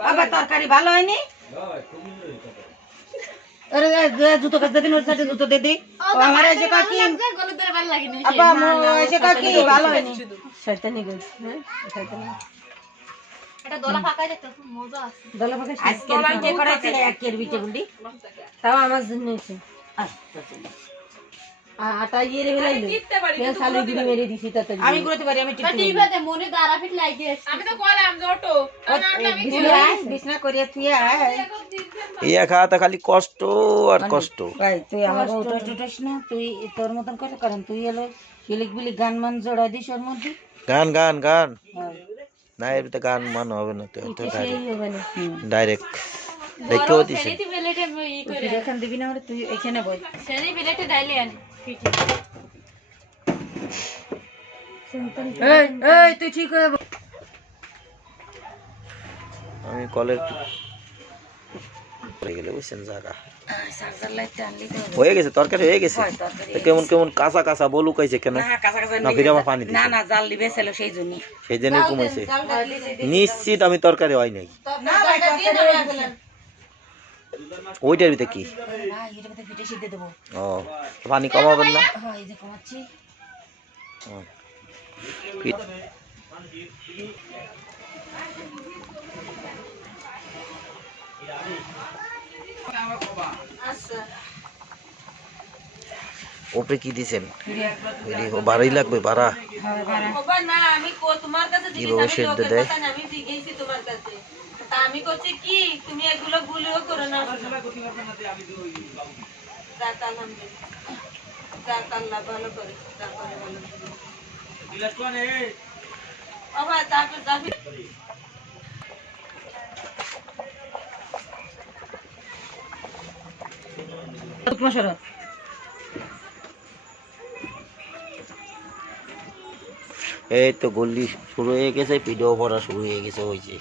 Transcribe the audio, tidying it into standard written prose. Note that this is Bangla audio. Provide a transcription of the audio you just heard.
বাবা তরকারি ভালো হয়নি? আরে জুতো কাটতে দিন, ওর সাথে জুতো দিয়ে দিই। আমার এসে কাকি আপা এসে কাকি ভালো হয়নি। শয়তানি গো, হ্যাঁ শয়তানি। এটা দলা ফাঁকা যেত, মজা আছে। দলা ফাঁকা আজকে বিটে করাইছে, একের বিটে গুন্ডি তাও আমার জন্য হইছে। আটা ইয়ে হইলো কেন সালি দিবি মেরে দিছি তাতে আমি করতে পারি, আমি টিভিতে মনে দাঁড়া ফিট লাগি আছে। আমি তো কইলাম যে অটো বিছনা করিয়া তুই ইয়া খাওয়াতে খালি কষ্ট আর কষ্ট। ভাই তুই আমার উঠাস না, তুই তোর মতন করে কারণ তুই এলো বিলিক বিলিক গান মান জোড়া দিস ওর মধ্যে। গান গান গান না, এতে গান মান হবে না, তো ডাইরেক্ট দেখেও দিছে। এখান দিবি না, তুই এখানে বল সেনি প্লেটে ডাইলে আন। এই এই তুই ঠিক হয়ে আমি কলের হয়ে গেলে বুঝছেন জায়গা হয়ে গেছে, তরকারি হয়ে গেছে। কেমন কেমন কাঁচা কাঁচা বলুক আইছে কেন? না ফিরে আমার পানি না না জাল দিবে ছিল সেই জন্য, সেই জন্য কমাইছে। নিশ্চিত আমি তরকারি হয় নাই। ওইটার ভিতরে কি ও পানি কমাবেন না? ওপরে কি দিছেন? বাড়াই লাগবে, বাড়া কিভাবে সেদ্ধ দেয়? আমি করছি কি তুমি এগুলো ভুলেও করো না। ভালো করে এই তো গল্লি শুরু হয়ে গেছে, ভিডিও করা শুরু হয়ে গেছে, হয়েছে।